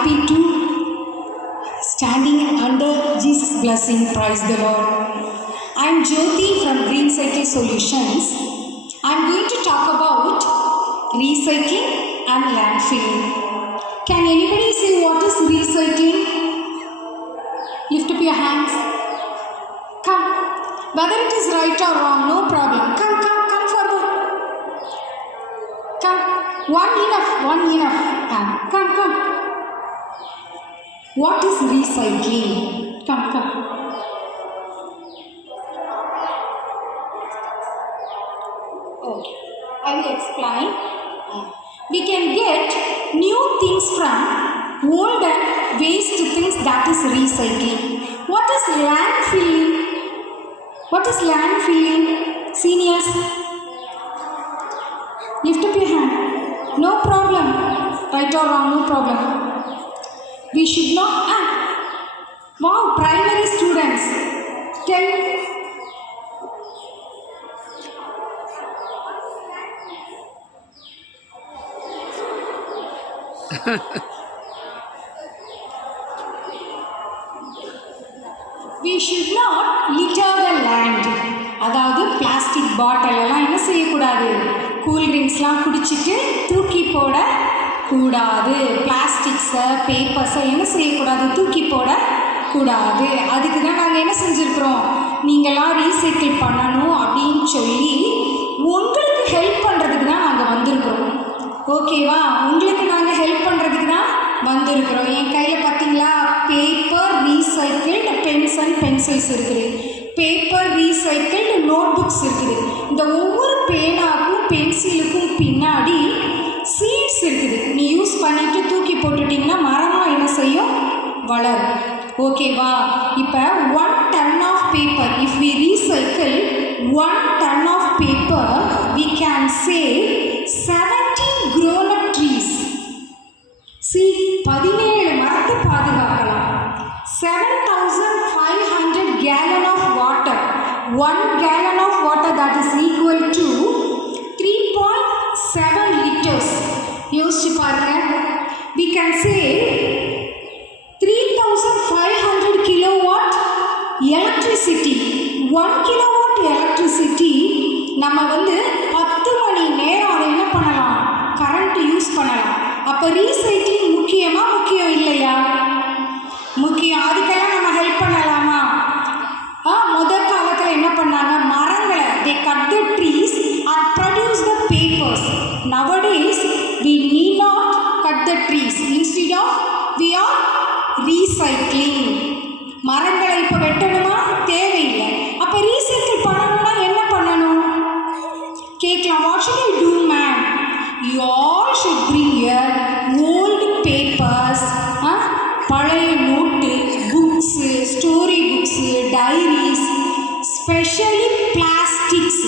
happy to standing under Jesus' blessing. Praise the Lord. I am Jyoti from Green Cycle Solutions. I am going to talk about recycling and landfilling. Can anybody say what is recycling? Lift up your hands. Come. Whether it is right or wrong, no problem. Come forward. Come. One enough. Come. What is recycling? Come. Okay, I will explain. We can get new things from old and waste things, that is recycling. What is landfilling? Seniors, lift up your hand. No problem. Right or wrong, no problem. We should not wow, primary students, tell. We should not litter the land. அதாவது plastic bottle எல்லாம் என்ன செய்யக்கூடாது, cool ட்ரிங்க்ஸ்லாம் குடிச்சிட்டு தூக்கி போட கூடாது. பிளாஸ்டிக்ஸை பேப்பர்ஸை என்ன செய்யக்கூடாது, தூக்கி போடக்கூடாது. அதுக்கு தான் நாங்கள் என்ன செஞ்சுருக்குறோம், நீங்களாம் ரீசைக்கிள் பண்ணணும் அப்படின்னு சொல்லி உங்களுக்கு ஹெல்ப் பண்ணுறதுக்கு தான் நாங்கள் வந்திருக்கிறோம். ஓகேவா, உங்களுக்கு நாங்கள் ஹெல்ப் பண்ணுறதுக்கு தான் வந்திருக்கிறோம். என் கையில் பார்த்தீங்களா paper recycled pens and pencils இருக்குது, பேப்பர் ரீசைக்கிள்டு நோட் புக்ஸ் இருக்குது. இந்த ஒவ்வொரு பேனாவுக்கும் பென்சிலுக்கும் பின்னாடி சீட்ஸ் இருக்குது. நீ யூஸ் பண்ணிவிட்டு தூக்கி போட்டுட்டிங்கன்னா மரமாக என்ன செய்யும், வளரும். ஓகேவா, இப்போ 1 ton of paper, if we recycle 1 ton of paper, we can save 17 grown up trees. 17 மரத்தை பாதுகாக்கலாம். 7,500 gallon of water. 1 gallon of water, that is equal to 3.7 liters. யோசிச்சு பாருங்க. We can save 3,500 kilowatt electricity. 1 kilowatt electricity நம்ம 10 மணி நேரம் அதை என்ன பண்ணலாம், current use பண்ணலாம். அப்போ ரீசைக்ளிங் முக்கியம் இல்லையா? முக்கியம். அதுக்கெல்லாம் நம்ம ஹெல்ப் பண்ணலாமா? முதல் காலத்தில் என்ன பண்ணாங்க, மரங்களை they cut the trees and produce the papers. Nowadays we need not cut the trees, instead of we are recycling. மரங்களை இப்போ வெட்டணுமா, தேவையில்லை. அப்போ ரீசைக்கிள் பண்ணணும்னா என்ன பண்ணணும் கேட்கலாம். What should I do, man? You all should bring your old papers, பழைய note, books, story books, diaries, specially plastics.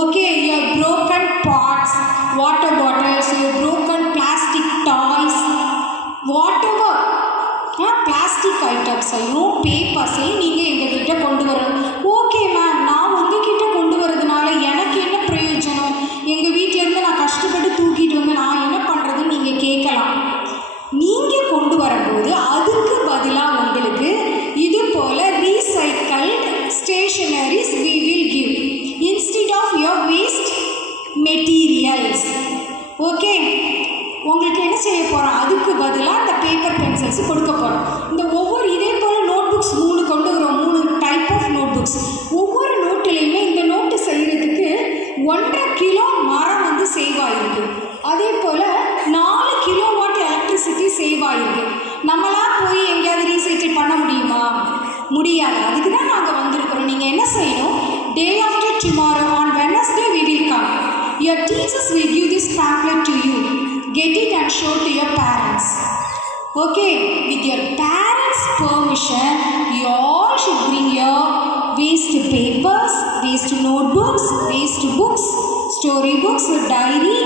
Okay, your broken pots, water bottles, your broken plastic toys, whatever plastic ஐட்டம்ஸையும் பேப்பர்ஸையும் நீங்கள் எங்ககிட்ட கொண்டு வரணும். Okay ma'am, நான் உங்ககிட்ட கொண்டு வரதுனால எனக்கு என்ன பிரயோஜனம்? எங்கள் வீட்டிலேருந்து நான் கஷ்டப்பட்டு தூக்கிட்டு வந்து நான் என்ன பண்ணுறதுன்னு நீங்கள் கேட்கலாம். நீங்கள் கொண்டு வரும்போது அதுக்கு பதிலாக உங்களுக்கு இது போல் recycle stationeries we will give instead of your waste materials. Okay, உங்களுக்கு என்ன செய்ய போகிறோம், அதுக்கு பதிலாக இந்த பேப்பர் பென்சில்ஸ் கொடுக்க போகிறோம். இந்த ஒவ்வொரு இதே போல் நோட் புக்ஸ் 3 கொண்டு வரோம். 3 டைப் ஆஃப் நோட் புக்ஸ். ஒவ்வொரு நோட்டுலேயுமே இந்த நோட்டு செய்கிறதுக்கு 1.5 கிலோ மரம் சேவ் ஆகிருக்கு. அதே போல் 4 கிலோவாட் எலக்ட்ரிசிட்டி சேவ் ஆகிருக்கு. நம்மளாம் போய் எங்கேயாவது ரீசைக்கிள் பண்ண முடியுமா? முடியாது. அதுக்கு தான் நாங்கள் வந்திருக்கிறோம். நீங்கள் என்ன செய்யணும், டே after tomorrow on Wednesday we will come. Your teachers will give this pamphlet to you. Get it and show to your parents. Okay, with your parents' permission, you all should bring your waste papers, waste notebooks, waste books, story books, diary,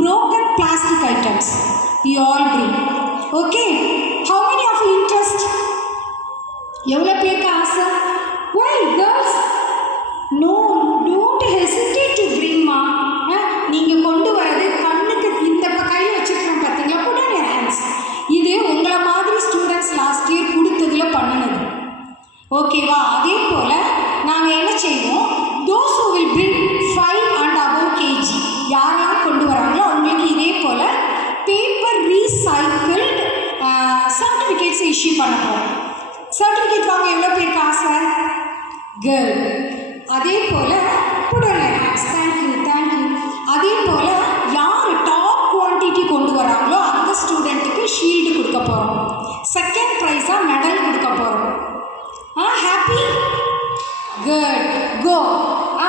broken plastic items. You all bring. Okay, how many of you interest? எவ்வளோ பேருக்கு ஆசை? Why girls? No, don't hesitate to bring ma. நீங்கள் கொண்டு வரது கண்ணுக்கு இந்த கை வச்சுருக்கோம் பார்த்தீங்களா, put on your hands. இது உங்களை ஓகேவா? அதே போல் நாங்கள் என்ன செய்வோம், those who will bring 5 and above kg யாரெல்லாம் கொண்டு வராங்களோ அவங்களுக்கு இதே போல் பேப்பர் ரீசைக்கிள்டு சர்டிஃபிகேட்ஸ் இஷ்யூ பண்ண போகிறோம். சர்டிஃபிகேட் வாங்க எவ்வளோ பேருக்கு ஆசை? கேர்ள். அதே போல் புடலை தேங்க்யூ. அதே போல் யார் டாப் குவான்டிட்டி கொண்டு வராங்களோ அந்த ஸ்டூடெண்ட்டுக்கு ஷீல்டு கொடுக்க போகிறோம். செகண்ட் ப்ரைஸாக மெடல் கொடுக்க போகிறோம். ஹாப்பி? குட். கோ.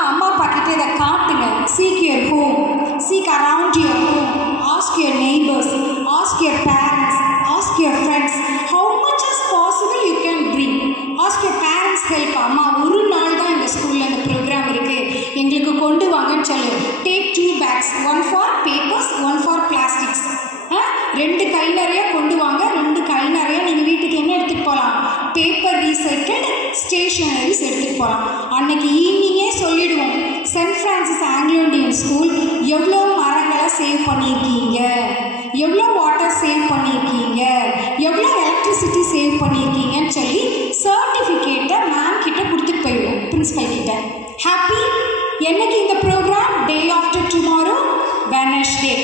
அம்மா அப்பா கிட்ட இதை காட்டுங்க. Seek your home, seek around your home, ask your neighbours, ask your parents, ask your friends, how much is possible you can bring. Ask your parents help. அம்மா ஒரு நாள் தான் இந்த ஸ்கூலில் இந்த ப்ரோக்ராம் இருக்குது, எங்களுக்கு கொண்டு வாங்கன்னு சொல்லு. Take 2 bags, 1 for papers, 1 for plastics. 2 கை நிறைய கொண்டு வாங்க. 2 கை நிறைய நீங்கள் வீட்டுக்கு என்ன எடுத்துகிட்டு போகலாம்? பேப்பர் ரீசைக்கிள்டு ஸ்டேஷனரிஸ் எடுத்துகிட்டு போகலாம். அன்னைக்கு ஈவினிங்கே சொல்லிவிடுவோம், Saint Francis Anglo Indian school எவ்வளோ மரங்களை சேவ் பண்ணியிருக்கீங்க, எவ்வளோ வாட்டர் சேவ் பண்ணியிருக்கீங்க, எவ்வளோ எலக்ட்ரிசிட்டி சேவ் பண்ணியிருக்கீங்கன்னு சொல்லி சர்டிஃபிகேட்டை மேம் கிட்ட கொடுத்துட்டு போயிடுவோம், பிரின்சிபல் கிட்ட. ஹாப்பி? என்னைக்கு இந்த programme? Day after tomorrow, Wednesday.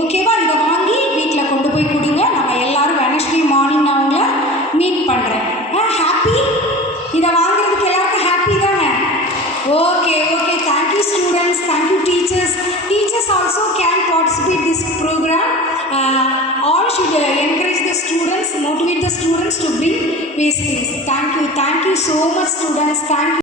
ஓகேவா? இதை வாங்கி வீட்டில் கொண்டு போய் கொடுங்க. நம்ம எல்லோரும் வெனஸ்டே மார்னிங் நான் உங்களை மீட் பண்ணுறேன். ஹாப்பி? இதை வாங்குறதுக்கு எல்லாருக்கும் ஹாப்பி தானே? Okay. Thank you students, thank you teachers. Teachers also can participate this program. All should encourage the students, motivate the students to bring waste things. Thank you so much students. Thank you.